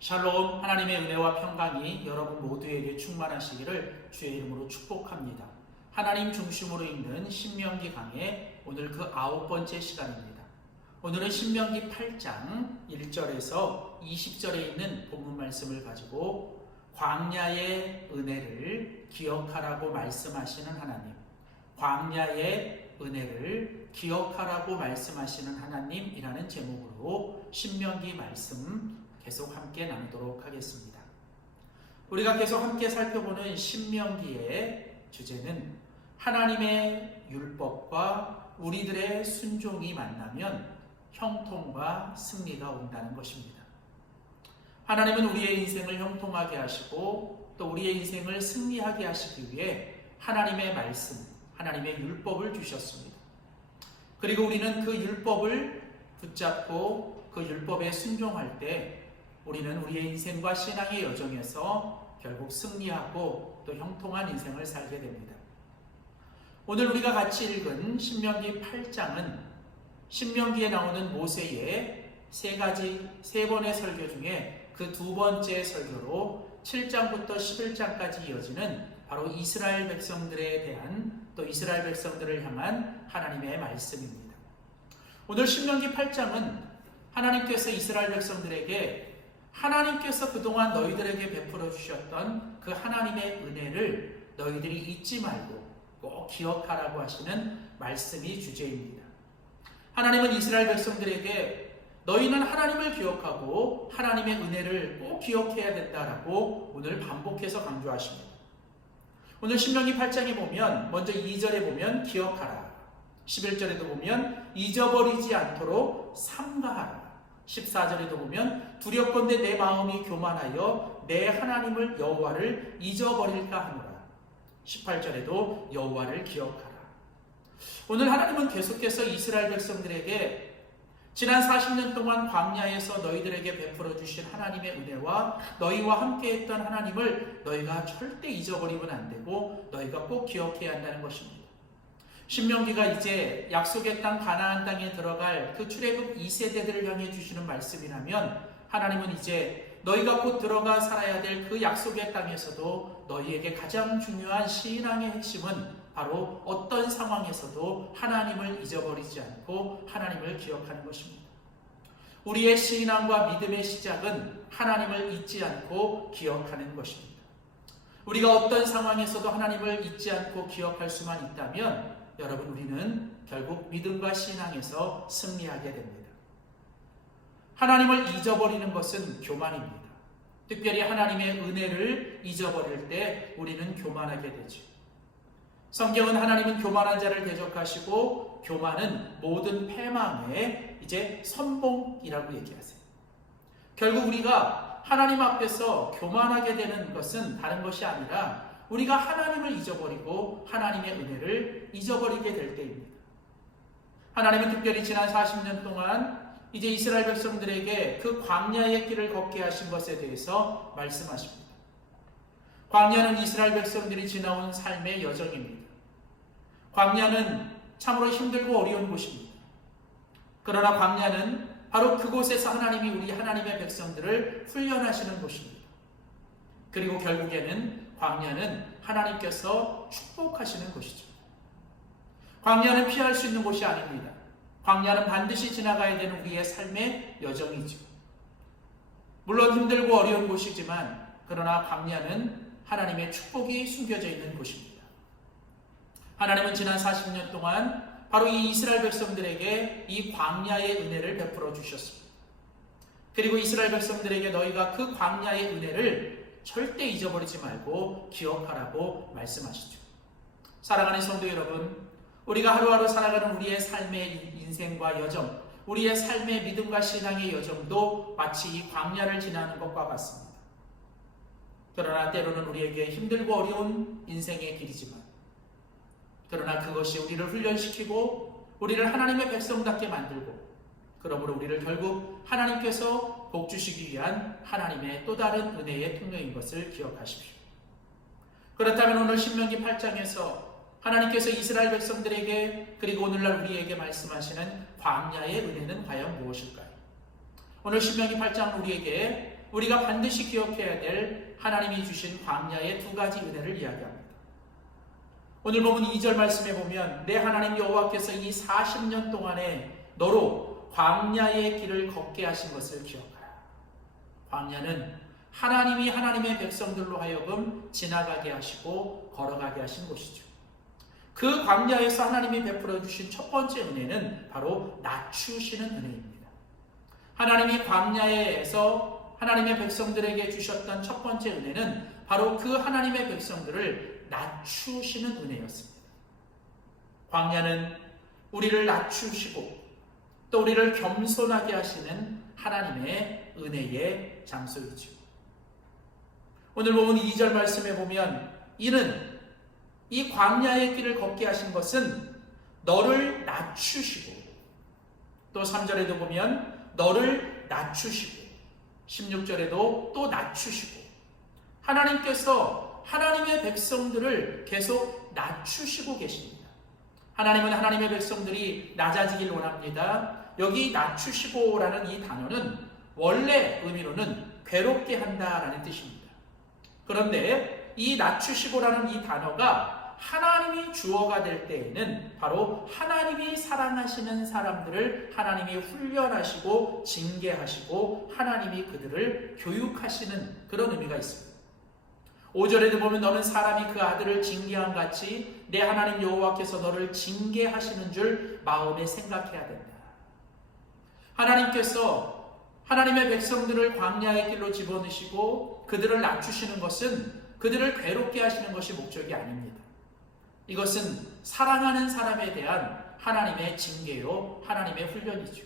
샬롬, 하나님의 은혜와 평강이 여러분 모두에게 충만하시기를 주의 이름으로 축복합니다. 하나님 중심으로 읽는 신명기 강의 오늘 그 9번째 시간입니다. 오늘은 신명기 8장 1절에서 20절에 있는 본문 말씀을 가지고 광야의 은혜를 기억하라고 말씀하시는 하나님, 광야의 은혜를 기억하라고 말씀하시는 하나님이라는 제목으로 신명기 말씀 계속 함께 나누도록 하겠습니다. 우리가 계속 함께 살펴보는 신명기의 주제는 하나님의 율법과 우리들의 순종이 만나면 형통과 승리가 온다는 것입니다. 하나님은 우리의 인생을 형통하게 하시고 또 우리의 인생을 승리하게 하시기 위해 하나님의 말씀, 하나님의 율법을 주셨습니다. 그리고 우리는 그 율법을 붙잡고 그 율법에 순종할 때 우리는 우리의 인생과 신앙의 여정에서 결국 승리하고 또 형통한 인생을 살게 됩니다. 오늘 우리가 같이 읽은 신명기 8장은 신명기에 나오는 모세의 세 번의 설교 중에 그 두 번째 설교로 7장부터 11장까지 이어지는 바로 이스라엘 백성들에 대한 또 이스라엘 백성들을 향한 하나님의 말씀입니다. 오늘 신명기 8장은 하나님께서 이스라엘 백성들에게 하나님께서 그동안 너희들에게 베풀어 주셨던 그 하나님의 은혜를 너희들이 잊지 말고 꼭 기억하라고 하시는 말씀이 주제입니다. 하나님은 이스라엘 백성들에게 너희는 하나님을 기억하고 하나님의 은혜를 꼭 기억해야 된다라고 오늘 반복해서 강조하십니다. 오늘 신명기 8장에 보면 먼저 2절에 보면 기억하라, 11절에도 보면 잊어버리지 않도록 삼가하라, 14절에도 보면 두렵건대 내 마음이 교만하여 내 하나님을 여호와를 잊어버릴까 하노라, 18절에도 여호와를 기억하라. 오늘 하나님은 계속해서 이스라엘 백성들에게 지난 40년 동안 광야에서 너희들에게 베풀어 주신 하나님의 은혜와 너희와 함께 했던 하나님을 너희가 절대 잊어버리면 안 되고 너희가 꼭 기억해야 한다는 것입니다. 신명기가 이제 약속의 땅 가나안 땅에 들어갈 그 출애굽 2세대들을 향해 주시는 말씀이라면 하나님은 이제 너희가 곧 들어가 살아야 될 그 약속의 땅에서도 너희에게 가장 중요한 신앙의 핵심은 바로 어떤 상황에서도 하나님을 잊어버리지 않고 하나님을 기억하는 것입니다. 우리의 신앙과 믿음의 시작은 하나님을 잊지 않고 기억하는 것입니다. 우리가 어떤 상황에서도 하나님을 잊지 않고 기억할 수만 있다면 여러분, 우리는 결국 믿음과 신앙에서 승리하게 됩니다. 하나님을 잊어버리는 것은 교만입니다. 특별히 하나님의 은혜를 잊어버릴 때 우리는 교만하게 되죠. 성경은 하나님은 교만한 자를 대적하시고 교만은 모든 패망의 이제 선봉이라고 얘기하세요. 결국 우리가 하나님 앞에서 교만하게 되는 것은 다른 것이 아니라 우리가 하나님을 잊어버리고 하나님의 은혜를 잊어버리게 될 때입니다. 하나님은 특별히 지난 40년 동안 이제 이스라엘 백성들에게 그 광야의 길을 걷게 하신 것에 대해서 말씀하십니다. 광야는 이스라엘 백성들이 지나온 삶의 여정입니다. 광야는 참으로 힘들고 어려운 곳입니다. 그러나 광야는 바로 그곳에서 하나님이 우리 하나님의 백성들을 훈련하시는 곳입니다. 그리고 결국에는 광야는 하나님께서 축복하시는 곳이죠. 광야는 피할 수 있는 곳이 아닙니다. 광야는 반드시 지나가야 되는 우리의 삶의 여정이죠. 물론 힘들고 어려운 곳이지만 그러나 광야는 하나님의 축복이 숨겨져 있는 곳입니다. 하나님은 지난 40년 동안 바로 이 이스라엘 백성들에게 이 광야의 은혜를 베풀어 주셨습니다. 그리고 이스라엘 백성들에게 너희가 그 광야의 은혜를 절대 잊어버리지 말고 기억하라고 말씀하시죠. 사랑하는 성도 여러분, 우리가 하루하루 살아가는 우리의 삶의 인생과 여정, 우리의 삶의 믿음과 신앙의 여정도 마치 이 광야를 지나는 것과 같습니다. 그러나 때로는 우리에게 힘들고 어려운 인생의 길이지만 그러나 그것이 우리를 훈련시키고 우리를 하나님의 백성답게 만들고 그러므로 우리를 결국 하나님께서 복 주시기 위한 하나님의 또 다른 은혜의 통로인 것을 기억하십시오. 그렇다면 오늘 신명기 8장에서 하나님께서 이스라엘 백성들에게 그리고 오늘날 우리에게 말씀하시는 광야의 은혜는 과연 무엇일까요? 오늘 신명기 8장 우리에게 우리가 반드시 기억해야 될 하나님이 주신 광야의 두 가지 은혜를 이야기합니다. 오늘 보면 2절 말씀에 보면 내 하나님 여호와께서 이 40년 동안에 너로 광야의 길을 걷게 하신 것을 기억하라. 광야는 하나님이 하나님의 백성들로 하여금 지나가게 하시고 걸어가게 하신 곳이죠. 그 광야에서 하나님이 베풀어 주신 첫 번째 은혜는 바로 낮추시는 은혜입니다. 하나님이 광야에서 하나님의 백성들에게 주셨던 첫 번째 은혜는 바로 그 하나님의 백성들을 낮추시는 은혜였습니다. 광야는 우리를 낮추시고 또 우리를 겸손하게 하시는 하나님의 은혜의 장소이죠. 오늘 보면 2절 말씀에 보면 이는 이 광야의 길을 걷게 하신 것은 너를 낮추시고, 또 3절에도 보면 너를 낮추시고 16절에도 또 낮추시고, 하나님께서 하나님의 백성들을 계속 낮추시고 계십니다. 하나님은 하나님의 백성들이 낮아지길 원합니다. 여기 낮추시고라는 이 단어는 원래 의미로는 괴롭게 한다라는 뜻입니다. 그런데 이 낮추시고라는 이 단어가 하나님이 주어가 될 때에는 바로 하나님이 사랑하시는 사람들을 하나님이 훈련하시고 징계하시고 하나님이 그들을 교육하시는 그런 의미가 있습니다. 5절에도 보면 너는 사람이 그 아들을 징계한 같이 내 하나님 여호와께서 너를 징계하시는 줄 마음에 생각해야 된다. 하나님께서 하나님의 백성들을 광야의 길로 집어넣으시고 그들을 낮추시는 것은 그들을 괴롭게 하시는 것이 목적이 아닙니다. 이것은 사랑하는 사람에 대한 하나님의 징계요, 하나님의 훈련이죠.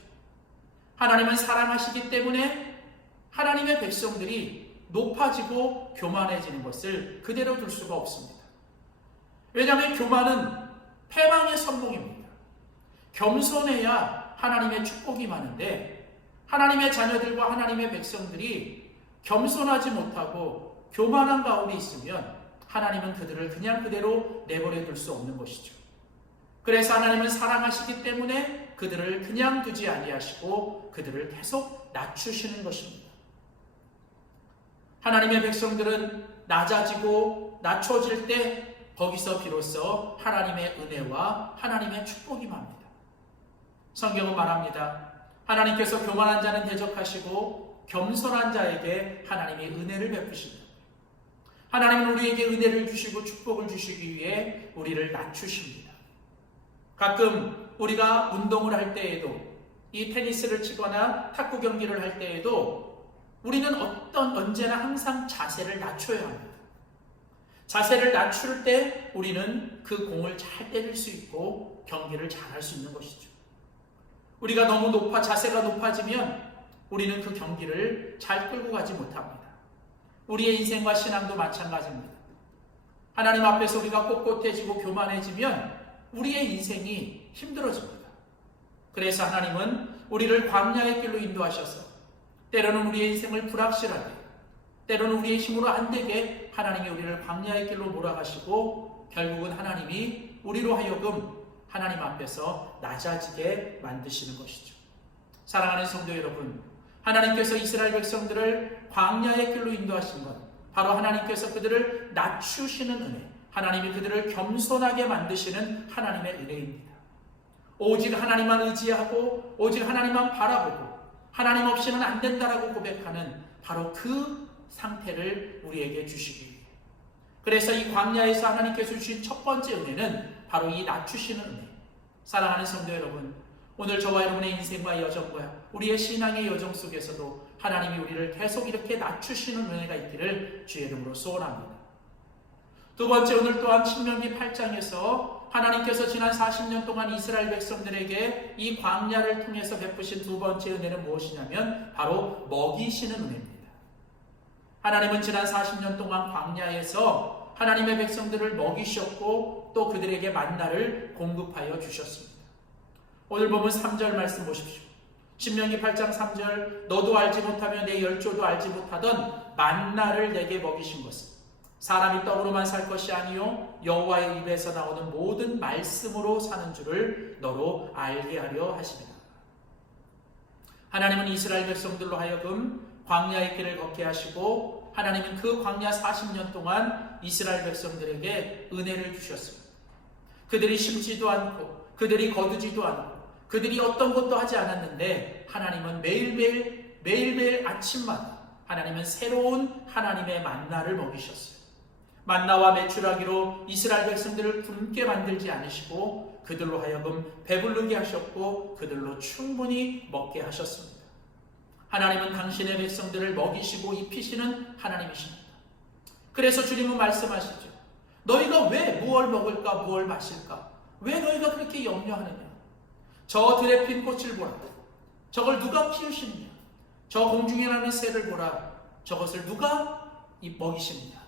하나님은 사랑하시기 때문에 하나님의 백성들이 높아지고 교만해지는 것을 그대로 둘 수가 없습니다. 왜냐하면 교만은 패망의 선봉입니다. 겸손해야 하나님의 축복이 많은데 하나님의 자녀들과 하나님의 백성들이 겸손하지 못하고 교만한 가운데 있으면 하나님은 그들을 그냥 그대로 내버려 둘 수 없는 것이죠. 그래서 하나님은 사랑하시기 때문에 그들을 그냥 두지 아니하시고 그들을 계속 낮추시는 것입니다. 하나님의 백성들은 낮아지고 낮춰질 때 거기서 비로소 하나님의 은혜와 하나님의 축복이 맙니다. 성경은 말합니다. 하나님께서 교만한 자는 대적하시고 겸손한 자에게 하나님의 은혜를 베푸십니다. 하나님은 우리에게 은혜를 주시고 축복을 주시기 위해 우리를 낮추십니다. 가끔 우리가 운동을 할 때에도 이 테니스를 치거나 탁구 경기를 할 때에도 우리는 언제나 항상 자세를 낮춰야 합니다. 자세를 낮출 때 우리는 그 공을 잘 때릴 수 있고 경기를 잘 할 수 있는 것이죠. 우리가 너무 자세가 높아지면 우리는 그 경기를 잘 끌고 가지 못합니다. 우리의 인생과 신앙도 마찬가지입니다. 하나님 앞에서 우리가 꼿꼿해지고 교만해지면 우리의 인생이 힘들어집니다. 그래서 하나님은 우리를 광야의 길로 인도하셔서 때로는 우리의 인생을 불확실하게, 때로는 우리의 힘으로 안 되게 하나님이 우리를 광야의 길로 몰아가시고 결국은 하나님이 우리로 하여금 하나님 앞에서 낮아지게 만드시는 것이죠. 사랑하는 성도 여러분, 하나님께서 이스라엘 백성들을 광야의 길로 인도하신 것, 바로 하나님께서 그들을 낮추시는 은혜, 하나님이 그들을 겸손하게 만드시는 하나님의 은혜입니다. 오직 하나님만 의지하고 오직 하나님만 바라보고 하나님 없이는 안 된다라고 고백하는 바로 그 상태를 우리에게 주시기 위해, 그래서 이 광야에서 하나님께서 주신 첫 번째 은혜는 바로 이 낮추시는 은혜. 사랑하는 성도 여러분, 오늘 저와 여러분의 인생과 여정과 우리의 신앙의 여정 속에서도 하나님이 우리를 계속 이렇게 낮추시는 은혜가 있기를 주의 이름으로 소원합니다. 두 번째, 오늘 또한 신명기 8장에서 하나님께서 지난 40년 동안 이스라엘 백성들에게 이 광야를 통해서 베푸신 두 번째 은혜는 무엇이냐면 바로 먹이시는 은혜입니다. 하나님은 지난 40년 동안 광야에서 하나님의 백성들을 먹이셨고 또 그들에게 만나를 공급하여 주셨습니다. 오늘 보면 3절 말씀 보십시오. 신명기 8장 3절, 너도 알지 못하며 내 열조도 알지 못하던 만나를 내게 먹이신 것은 사람이 떡으로만 살 것이 아니요 여호와의 입에서 나오는 모든 말씀으로 사는 줄을 너로 알게 하려 하시리라. 하나님은 이스라엘 백성들로 하여금 광야의 길을 걷게 하시고 하나님은 그 광야 40년 동안 이스라엘 백성들에게 은혜를 주셨습니다. 그들이 심지도 않고 그들이 거두지도 않고 그들이 어떤 것도 하지 않았는데 하나님은 매일매일 아침마다 하나님은 새로운 하나님의 만나를 먹이셨어요. 만나와 메추라기로 이스라엘 백성들을 굶게 만들지 않으시고 그들로 하여금 배부르게 하셨고 그들로 충분히 먹게 하셨습니다. 하나님은 당신의 백성들을 먹이시고 입히시는 하나님이십니다. 그래서 주님은 말씀하시죠. 너희가 왜 무엇을 먹을까 무엇을 마실까? 왜 너희가 그렇게 염려하느냐? 저 들에 핀 꽃을 보라. 저걸 누가 키우시느냐? 저 공중에 나는 새를 보라. 저것을 누가 먹이시느냐?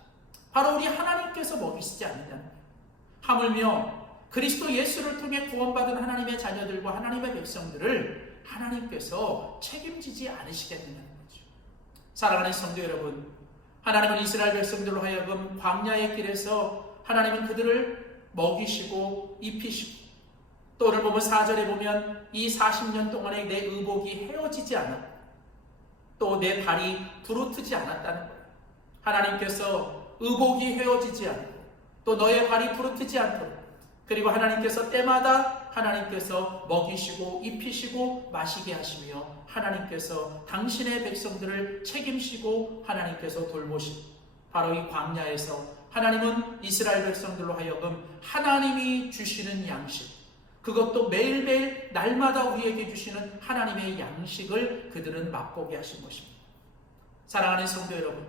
바로 우리 하나님께서 먹이시지 않느냐는 거예요. 하물며 그리스도 예수를 통해 구원받은 하나님의 자녀들과 하나님의 백성들을 하나님께서 책임지지 않으시겠느냐는 거죠. 사랑하는 성도 여러분, 하나님은 이스라엘 백성들로 하여금 광야의 길에서 하나님은 그들을 먹이시고 입히시고 또 오늘 보면 4절에 보면 이 40년 동안에 내 의복이 헤어지지 않았고 또 내 발이 부르트지 않았다는 거예요. 하나님께서 의복이 헤어지지 않고 또 너의 발이 부르트지 않도록 그리고 하나님께서 때마다 하나님께서 먹이시고 입히시고 마시게 하시며 하나님께서 당신의 백성들을 책임지고 하나님께서 돌보시고 바로 이 광야에서 하나님은 이스라엘 백성들로 하여금 하나님이 주시는 양식 그것도 매일매일 날마다 우리에게 주시는 하나님의 양식을 그들은 맛보게 하신 것입니다. 사랑하는 성도 여러분,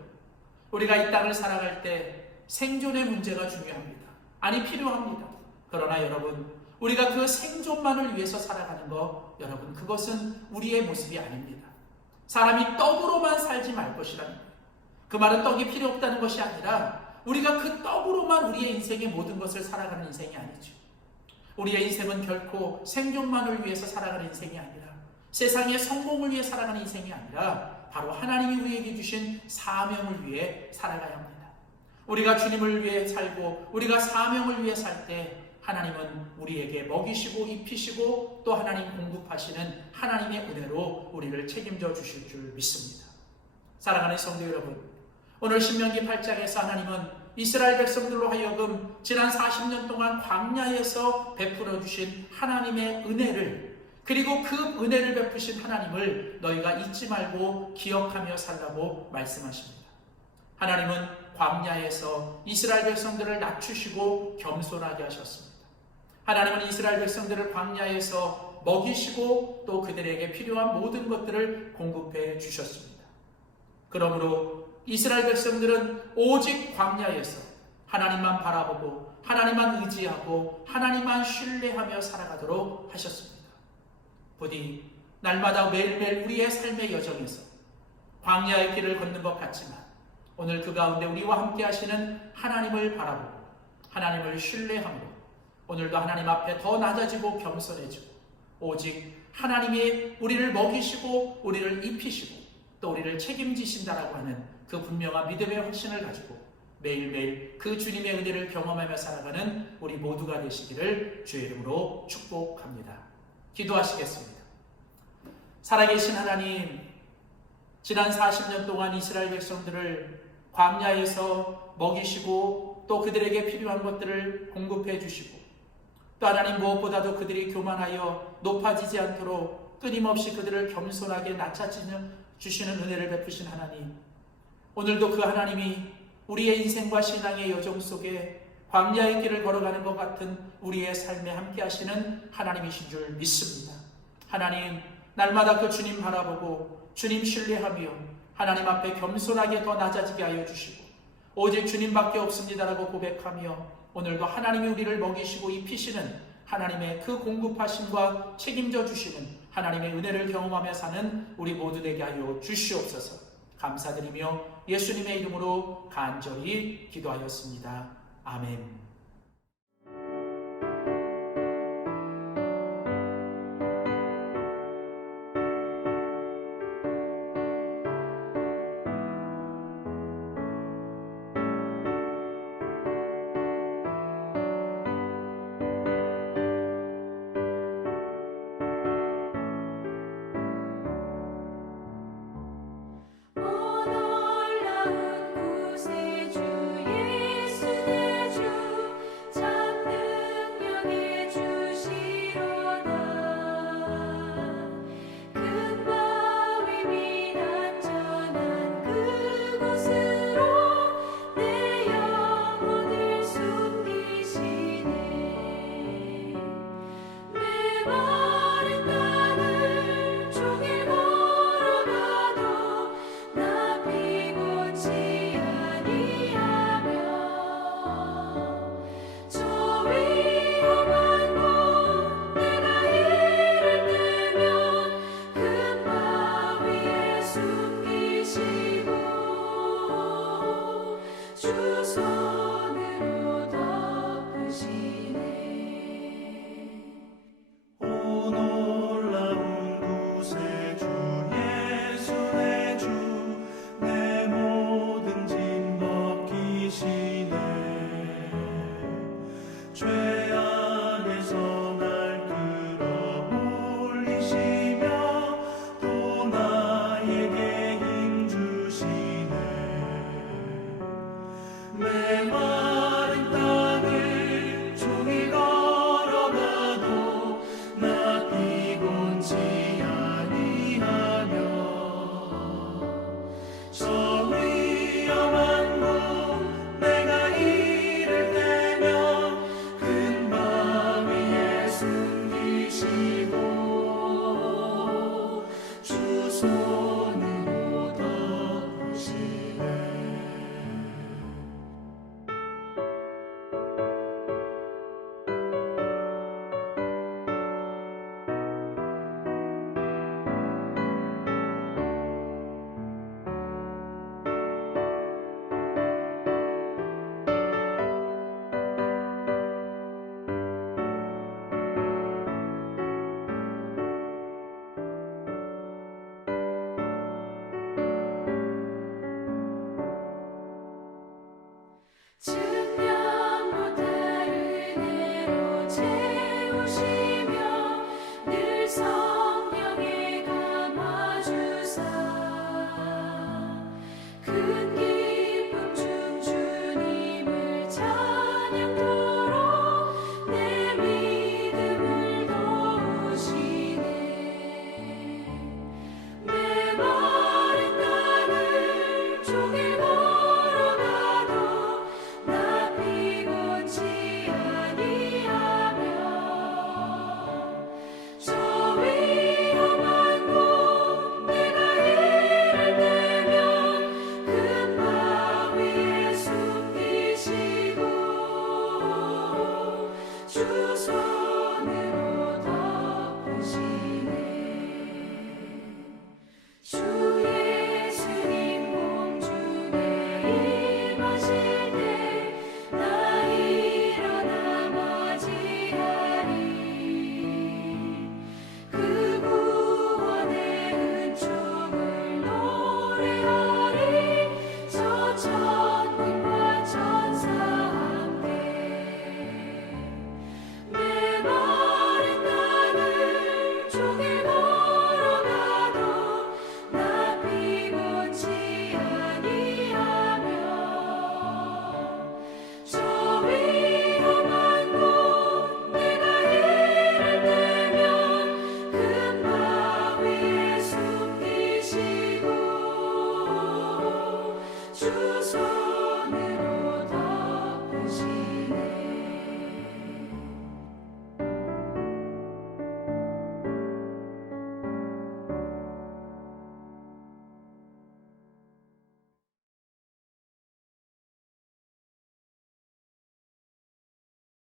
우리가 이 땅을 살아갈 때 생존의 문제가 중요합니다. 아니 필요합니다. 그러나 여러분, 우리가 그 생존만을 위해서 살아가는 것, 여러분 그것은 우리의 모습이 아닙니다. 사람이 떡으로만 살지 말 것이라는 거예요. 그 말은 떡이 필요 없다는 것이 아니라 우리가 그 떡으로만 우리의 인생의 모든 것을 살아가는 인생이 아니죠. 우리의 인생은 결코 생존만을 위해서 살아가는 인생이 아니라 세상의 성공을 위해 살아가는 인생이 아니라 바로 하나님이 우리에게 주신 사명을 위해 살아가야 합니다. 우리가 주님을 위해 살고 우리가 사명을 위해 살 때 하나님은 우리에게 먹이시고 입히시고 또 하나님 공급하시는 하나님의 은혜로 우리를 책임져 주실 줄 믿습니다. 사랑하는 성도 여러분, 오늘 신명기 8장에서 하나님은 이스라엘 백성들로 하여금 지난 40년 동안 광야에서 베풀어 주신 하나님의 은혜를 그리고 그 은혜를 베푸신 하나님을 너희가 잊지 말고 기억하며 살라고 말씀하십니다. 하나님은 광야에서 이스라엘 백성들을 낮추시고 겸손하게 하셨습니다. 하나님은 이스라엘 백성들을 광야에서 먹이시고 또 그들에게 필요한 모든 것들을 공급해 주셨습니다. 그러므로 이스라엘 백성들은 오직 광야에서 하나님만 바라보고 하나님만 의지하고 하나님만 신뢰하며 살아가도록 하셨습니다. 부디 날마다 매일매일 우리의 삶의 여정에서 광야의 길을 걷는 것 같지만 오늘 그 가운데 우리와 함께 하시는 하나님을 바라보고 하나님을 신뢰함으로 오늘도 하나님 앞에 더 낮아지고 겸손해지고 오직 하나님이 우리를 먹이시고 우리를 입히시고 또 우리를 책임지신다라고 하는 그 분명한 믿음의 확신을 가지고 매일매일 그 주님의 은혜를 경험하며 살아가는 우리 모두가 되시기를 주의 이름으로 축복합니다. 기도하시겠습니다. 살아계신 하나님, 지난 40년 동안 이스라엘 백성들을 광야에서 먹이시고 또 그들에게 필요한 것들을 공급해 주시고 또 하나님 무엇보다도 그들이 교만하여 높아지지 않도록 끊임없이 그들을 겸손하게 낮춰주시는 은혜를 베푸신 하나님, 오늘도 그 하나님이 우리의 인생과 신앙의 여정 속에 광야의 길을 걸어가는 것 같은 우리의 삶에 함께 하시는 하나님이신 줄 믿습니다. 하나님, 날마다 그 주님 바라보고 주님 신뢰하며 하나님 앞에 겸손하게 더 낮아지게 하여 주시고 오직 주님밖에 없습니다라고 고백하며 오늘도 하나님이 우리를 먹이시고 입히시는 하나님의 그 공급하심과 책임져 주시는 하나님의 은혜를 경험하며 사는 우리 모두 되게 하여 주시옵소서. 감사드리며 예수님의 이름으로 간절히 기도하였습니다. 아멘.